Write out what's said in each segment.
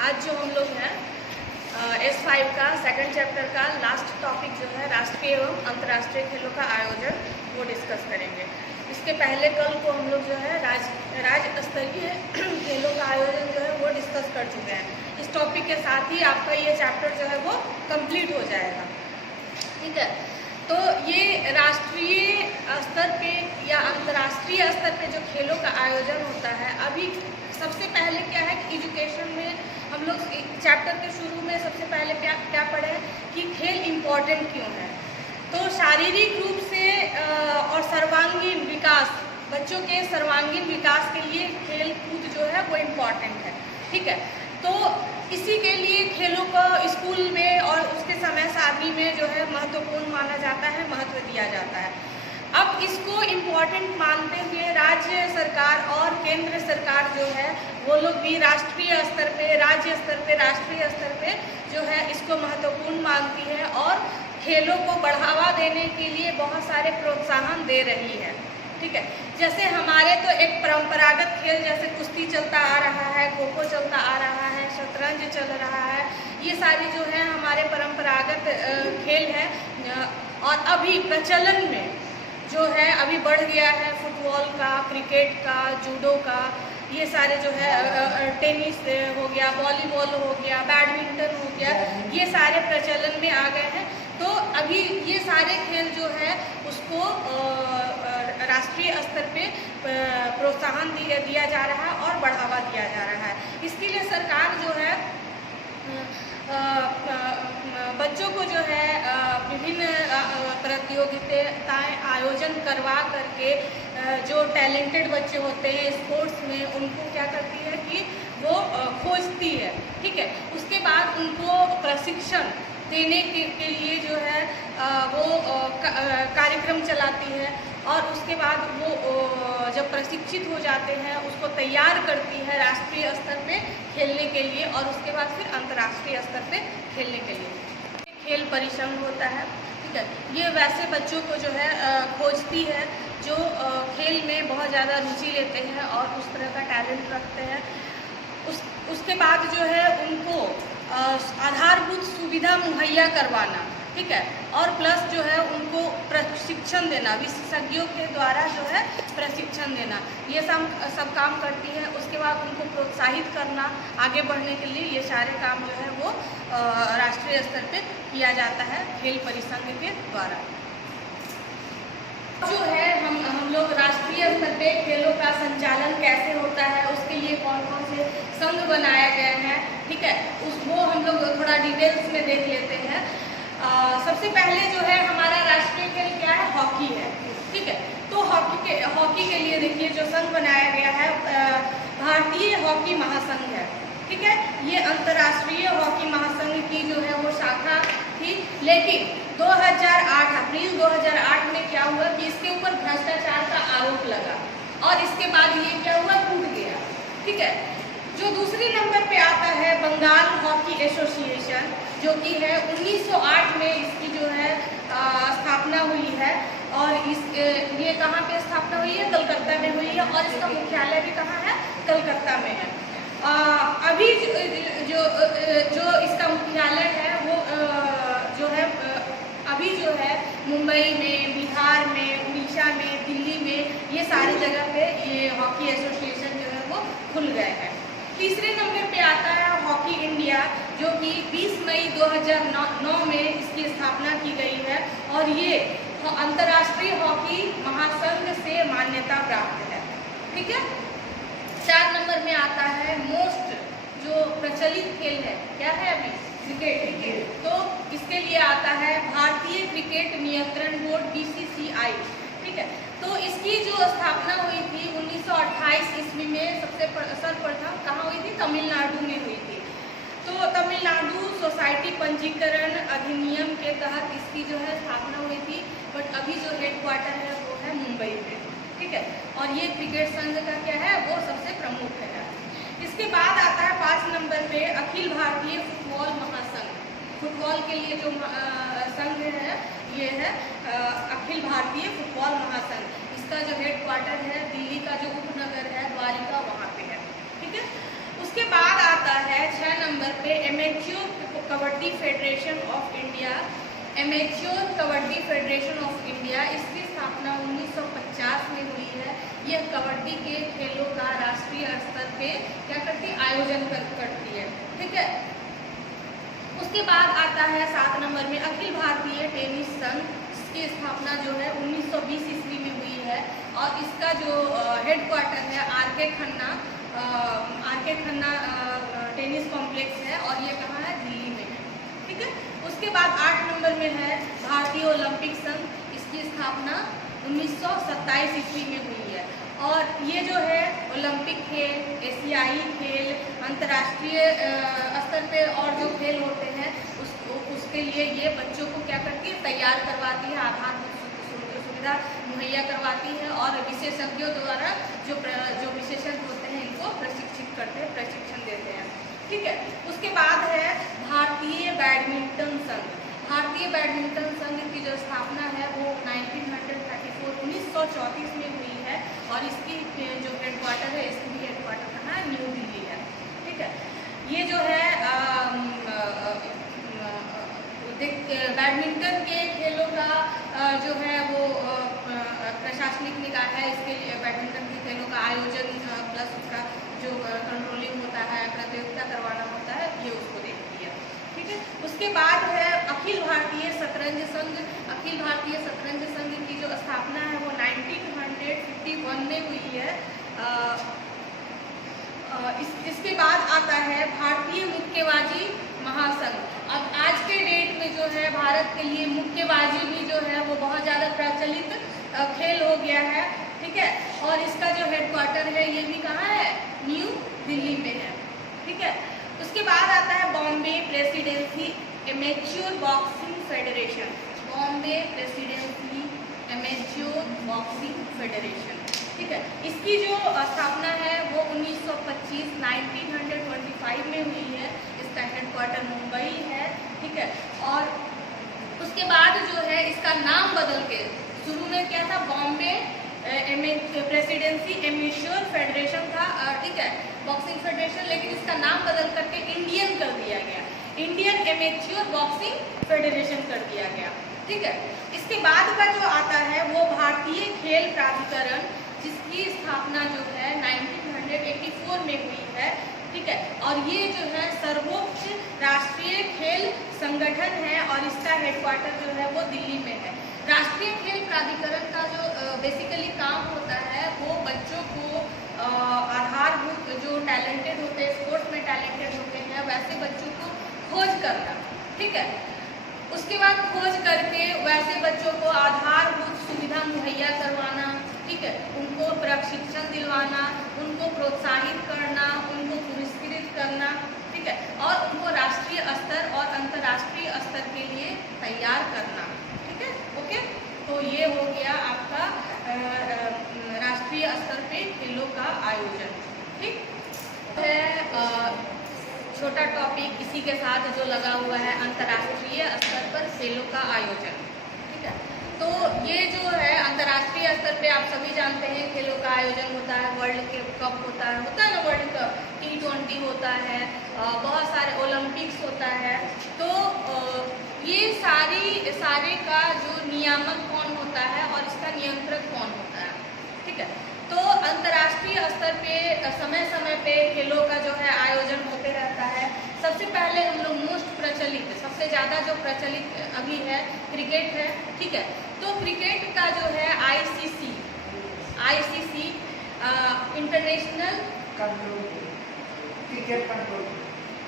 आज जो हम लोग हैं S5 का सेकंड चैप्टर का लास्ट टॉपिक जो है राष्ट्रीय एवं अंतर्राष्ट्रीय खेलों का आयोजन वो डिस्कस करेंगे। इसके पहले कल को हम लोग जो है राज्य स्तरीय खेलों का आयोजन जो है वो डिस्कस कर चुके हैं। इस टॉपिक के साथ ही आपका ये चैप्टर जो है वो कंप्लीट हो जाएगा। ठीक है, तो ये राष्ट्रीय स्तर पे या अंतर्राष्ट्रीय स्तर पे जो खेलों का आयोजन होता है, अभी सबसे पहले क्या है कि एजुकेशन में हम लोग चैप्टर के शुरू में सबसे पहले क्या पढ़े कि खेल इम्पॉर्टेंट क्यों है। तो शारीरिक रूप से और सर्वांगीण विकास, बच्चों के सर्वांगीण विकास के लिए खेल कूद जो है वो इम्पॉर्टेंट है। ठीक है, तो इसी के लिए खेलों को स्कूल में और उसके समय सारणी में जो है महत्वपूर्ण माना जाता है, महत्व दिया जाता है। अब इसको इम्पॉर्टेंट मानते हुए राज्य सरकार और केंद्र सरकार जो है वो लोग भी राष्ट्रीय स्तर पे, राज्य स्तर पे, राष्ट्रीय स्तर पे जो है इसको महत्वपूर्ण मानती है और खेलों को बढ़ावा देने के लिए बहुत सारे प्रोत्साहन दे रही है। ठीक है, जैसे हमारे तो एक परंपरागत खेल जैसे कुश्ती चलता आ रहा है, खो खो चलता आ रहा है, शतरंज चल रहा है, ये सारी जो है हमारे परंपरागत खेल है। और अभी प्रचलन में जो है अभी बढ़ गया है फुटबॉल का, क्रिकेट का, जूडो का, ये सारे जो है टेनिस हो गया, वॉलीबॉल हो गया, बैडमिंटन हो गया, ये सारे प्रचलन में आ गए हैं। तो अभी ये सारे खेल जो है उसको राष्ट्रीय स्तर पे प्रोत्साहन दिया जा रहा है और बढ़ावा दिया जा रहा है। इसके लिए सरकार जो है बच्चों को जो है विभिन्न प्रतियोगिताएं आयोजन करवा करके जो टैलेंटेड बच्चे होते हैं स्पोर्ट्स में, उनको क्या करती है कि वो खोजती है। ठीक है, उसके बाद उनको प्रशिक्षण देने के लिए जो है वो कार्यक्रम चलाती है और उसके बाद वो जब प्रशिक्षित हो जाते हैं उसको तैयार करती है राष्ट्रीय स्तर पे खेलने के लिए और उसके बाद फिर अंतर्राष्ट्रीय स्तर पे खेलने के लिए खेल परिसंघ होता है। ठीक है, ये वैसे बच्चों को जो है खोजती है जो खेल में बहुत ज़्यादा रुचि लेते हैं और उस तरह का टैलेंट रखते हैं। उसके बाद जो है उनको आधारभूत सुविधा मुहैया करवाना, ठीक है, और प्लस जो है उनको प्रशिक्षण देना, विशेषज्ञों के द्वारा जो है प्रशिक्षण देना, ये सब काम करती है। उसके बाद उनको प्रोत्साहित करना आगे बढ़ने के लिए, ये सारे काम जो है वो राष्ट्रीय स्तर पे किया जाता है खेल परिसंघ के द्वारा। जो है हम लोग राष्ट्रीय स्तर पे खेलों का संचालन कैसे होता है, उसके लिए कौन कौन से संघ बनाए गए हैं, ठीक है, वो हम लोग थोड़ा डिटेल्स में देख लेते हैं। सबसे पहले जो है हमारा राष्ट्रीय खेल क्या है, हॉकी है। ठीक है, तो हॉकी के लिए देखिए जो संघ बनाया गया है भारतीय हॉकी महासंघ है। ठीक है, ये अंतर्राष्ट्रीय हॉकी महासंघ की जो है वो शाखा थी, लेकिन 2008 अप्रैल 2008 में क्या हुआ कि इसके ऊपर भ्रष्टाचार का आरोप लगा और इसके बाद ये क्या हुआ, टूट गया। ठीक है, जो दूसरे नंबर पे आता है बंगाल हॉकी एसोसिएशन, जो कि है 1908 में इसकी जो है स्थापना हुई है और ये कहाँ पे स्थापना हुई है, कलकत्ता में हुई है और इसका मुख्यालय भी कहाँ है, कलकत्ता में है। अभी जो इसका मुख्यालय है वो जो है अभी जो है मुंबई में, बिहार में, उड़ीसा में, दिल्ली में, ये सारी जगह पे ये हॉकी एसोसिएशन जो है वो खुल गए हैं। तीसरे नंबर पे आता है हॉकी इंडिया, जो कि 20 मई 2009 में इसकी स्थापना की गई है और ये अंतर्राष्ट्रीय हॉकी महासंघ से मान्यता प्राप्त है। ठीक है, 4 नंबर में आता है मोस्ट जो प्रचलित खेल है, क्या है अभी, क्रिकेट। तो इसके लिए आता है भारतीय क्रिकेट नियंत्रण बोर्ड BCCI। ठीक है, तो इसकी जो स्थापना हुई थी 1928 ईस्वी में सर्वप्रथम कहाँ हुई थी, तमिलनाडु में हुई थी। तो तमिलनाडु सोसाइटी पंजीकरण अधिनियम के तहत इसकी जो है स्थापना हुई थी, बट अभी जो हेडक्वार्टर है वो है मुंबई में। ठीक है, और ये क्रिकेट संघ का क्या है, वो सबसे प्रमुख है। इसके बाद आता है 5 नंबर पे अखिल भारतीय फुटबॉल महासंघ। फुटबॉल के लिए जो संघ है ये है अखिल भारतीय फुटबॉल महासंघ। इसका जो हेडक्वार्टर है दिल्ली का जो उपनगर है द्वारिका, वहाँ पे है। ठीक है, उसके बाद आता है 6 नंबर पे amateur kabaddi federation of India. Amateur kabaddi federation of India, इसकी स्थापना 1950 में हुई है। यह कबड्डी के खेलों का राष्ट्रीय स्तर पे क्या करती है, आयोजन करती है। ठीक है, उसके बाद आता है 7 नंबर में अखिल भारतीय टेनिस संघ। इसकी स्थापना जो है 1920 ईस्वी में हुई है और इसका जो हेडक्वार्टर है आर.के. खन्ना टेनिस कॉम्प्लेक्स है और ये कहाँ है, दिल्ली में है। ठीक है, उसके बाद 8 नंबर में है भारतीय ओलंपिक संघ। इसकी स्थापना 1927 ईस्वी में हुई है और ये जो है ओलंपिक खेल, एशियाई खेल, अंतर्राष्ट्रीय स्तर पे और जो खेल होते हैं उसके लिए ये बच्चों को क्या करती है, तैयार करवाती है, आधारभूत सुविधा मुहैया करवाती है और विशेषज्ञों द्वारा जो विशेषज्ञ होते हैं इनको प्रशिक्षित करते हैं, प्रशिक्षण देते हैं। ठीक है, उसके बाद है भारतीय बैडमिंटन संघ। भारतीय बैडमिंटन संघ की जो स्थापना है वो 1934 में हुई है और इसकी जो हेडक्वार्टर है, इसकी भी हेडक्वार्टर कहाँ है, न्यू दिल्ली है। ठीक है, ये जो है बैडमिंटन के खेलों का जो है वो प्रशासनिक निकाय है। इसके लिए बैडमिंटन के खेलों का आयोजन प्लस उसका जो कंट्रोलिंग होता है, प्रतियोगिता करवाना होता है, ये उसको देखती है। ठीक है, उसके बाद है अखिल भारतीय शतरंज संघ। अखिल भारतीय शतरंज संघ की जो स्थापना है वो 1951 में हुई है। इसके बाद आता है भारतीय मुक्केबाजी महासंघ। अब आज के डेट में जो है भारत के लिए मुक्केबाजी भी जो है वो बहुत ज़्यादा प्रचलित खेल हो गया है। ठीक है, और इसका जो हेडक्वार्टर है ये भी कहाँ है, न्यू दिल्ली में है। ठीक है, उसके बाद आता है Bombay presidency amateur boxing federation. Bombay presidency amateur boxing federation. ठीक है, इसकी जो स्थापना है वो 1925 में हुई है। इसका हेडक्वार्टर मुंबई है। ठीक है, और उसके बाद जो है इसका नाम बदल के, शुरू में क्या था, बॉम्बे प्रेसिडेंसी एमेच्योर फेडरेशन था। ठीक है, बॉक्सिंग फेडरेशन, लेकिन इसका नाम बदल करके इंडियन कर दिया गया, इंडियन एमेच्योर बॉक्सिंग फेडरेशन कर दिया गया। ठीक है, इसके बाद का जो आता है वो भारतीय खेल प्राधिकरण, जिसकी स्थापना जो है 1984 में हुई है। ठीक है, और ये जो है सर्वोच्च राष्ट्रीय खेल संगठन है और इसका हेडक्वार्टर जो है वो दिल्ली में है। राष्ट्रीय खेल प्राधिकरण का जो बेसिकली काम होता है वो बच्चों को आधारभूत जो टैलेंटेड होते हैं, स्पोर्ट्स में टैलेंटेड होते हैं, वैसे बच्चों को खोज करना। ठीक है, उसके बाद खोज करके वैसे बच्चों को आधारभूत सुविधा मुहैया करवाना। ठीक है, उनको प्रशिक्षण दिलवाना, उनको प्रोत्साहित करना, उनको पुरस्कृत करना। ठीक है, और उनको राष्ट्रीय स्तर और अंतर्राष्ट्रीय स्तर के लिए तैयार करना। ठीक है, ओके, तो ये हो गया आपका राष्ट्रीय स्तर पे खेलों का आयोजन। ठीक है, छोटा टॉपिक इसी के साथ जो लगा हुआ है, अंतर्राष्ट्रीय स्तर पर खेलों का आयोजन। ठीक है, तो ये जो है अंतर्राष्ट्रीय स्तर पे आप सभी जानते हैं खेलों का आयोजन होता है, वर्ल्ड कप होता है ना, वर्ल्ड कप, T20 होता है, बहुत सारे ओलंपिक्स होता है। तो ये सारे का जो नियामक कौन होता है और इसका नियंत्रक कौन होता है। ठीक है, तो अंतर्राष्ट्रीय स्तर पे समय समय पे खेलों का जो है आयोजन होते रहता है। सबसे पहले हम लोग मोस्ट प्रचलित, सबसे ज़्यादा जो प्रचलित अभी है क्रिकेट है। ठीक है, तो क्रिकेट का जो है ICC इंटरनेशनल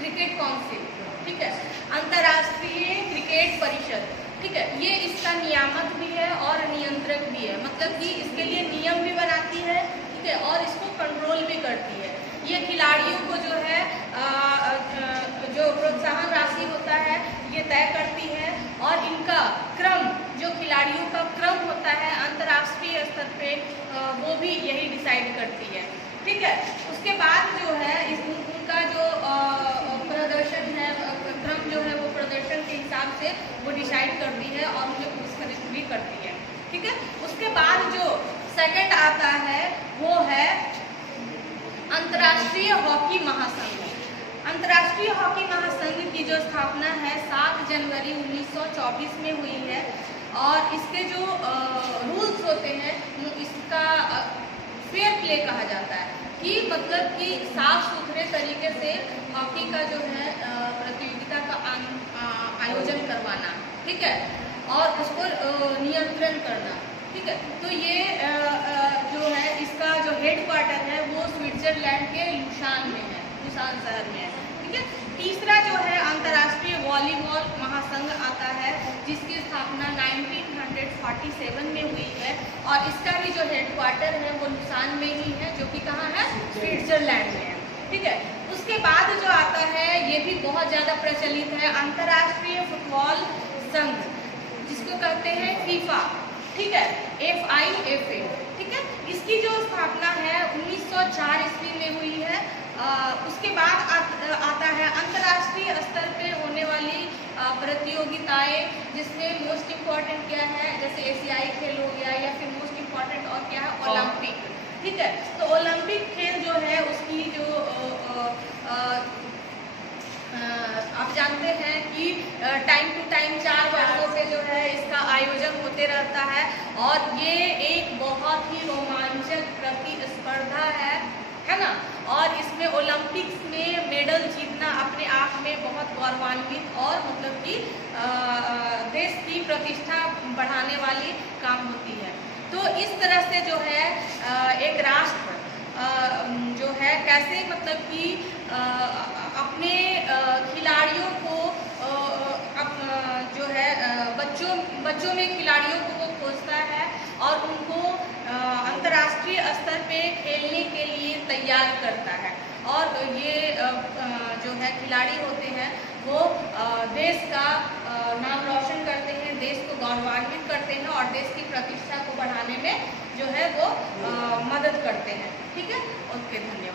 क्रिकेट काउंसिल। ठीक है, अंतर्राष्ट्रीय क्रिकेट परिषद। ठीक है, ये इसका नियामक भी है और नियंत्रक भी है, मतलब कि इसके लिए नियम भी बनाती है। ठीक है, और इसको कंट्रोल भी करती है। ये खिलाड़ियों को जो है जो प्रोत्साहन राशि होता है ये तय करती है और इनका क्रम, जो खिलाड़ियों का क्रम होता है अंतर्राष्ट्रीय स्तर पे, वो भी यही डिसाइड करती है। ठीक है, उसके बाद जो है उनका जो प्रदर्शन है, क्रम जो है वो प्रदर्शन के हिसाब से वो डिसाइड करती है और उन्हें पुरस्कृत भी करती है। ठीक है, उसके बाद जो सेकंड आता है वो है अंतर्राष्ट्रीय हॉकी महासंघ। अंतर्राष्ट्रीय हॉकी महासंघ की जो स्थापना है 7 जनवरी 1924 में हुई है और इसके जो रूल्स होते हैं इसका फेयर प्ले कहा जाता है कि मतलब कि साफ सुथरे तरीके से हॉकी का जो है प्रतियोगिता का आयोजन करवाना, ठीक है, और उसको नियंत्रण करना, ठीक है। तो ये जो है इसका जो हेड क्वार्टर है वो स्विट्जरलैंड के लुसान में है, लुसान शहर में है, ठीक है। तीसरा जो है अंतर्राष्ट्रीय वॉलीबॉल महासंघ आता है जिसकी स्थापना 1947 में हुई है और इसका भी जो हेड क्वार्टर है वो लुसान में ही है, जो कि कहाँ है, स्विट्जरलैंड में है, ठीक है। उसके बाद जो आता है ये भी बहुत ज़्यादा प्रचलित है, अंतर्राष्ट्रीय फुटबॉल संघ जिसको कहते हैं फीफा, ठीक है, FIFA, ठीक है। इसकी जो स्थापना है 1904 ईस्वी में हुई है। उसके बाद आता है अंतर्राष्ट्रीय स्तर पे होने वाली प्रतियोगिताएं जिसमें मोस्ट इम्पॉर्टेंट क्या है, जैसे एशियाई खेल हो गया या फिर मोस्ट इम्पॉर्टेंट और क्या है, ओलंपिक, ठीक है। तो ओलंपिक खेल जो है उसकी जो आप जानते हैं कि टाइम टू टाइम 4 वर्षों पे जो है इसका आयोजन होते रहता है और ये एक बहुत ही रोमांचक प्रतिस्पर्धा है ना। और इसमें ओलंपिक्स में मेडल जीतना अपने आप में बहुत गौरवान्वित और मतलब कि देश की प्रतिष्ठा बढ़ाने वाली काम होती है। तो इस तरह से जो है एक राष्ट्र जो है कैसे मतलब कि अपने खिलाड़ियों को जो है बच्चों में खिलाड़ियों को वो खोजता है और उनको अंतर्राष्ट्रीय स्तर पे खेलने के लिए तैयार करता है और ये जो है खिलाड़ी होते हैं वो देश का नाम रोशन करते हैं, देश को गौरवान्वित करते हैं और देश की प्रतिष्ठा को बढ़ाने में जो है वो मदद करते हैं, ठीक है। ओके, धन्यवाद।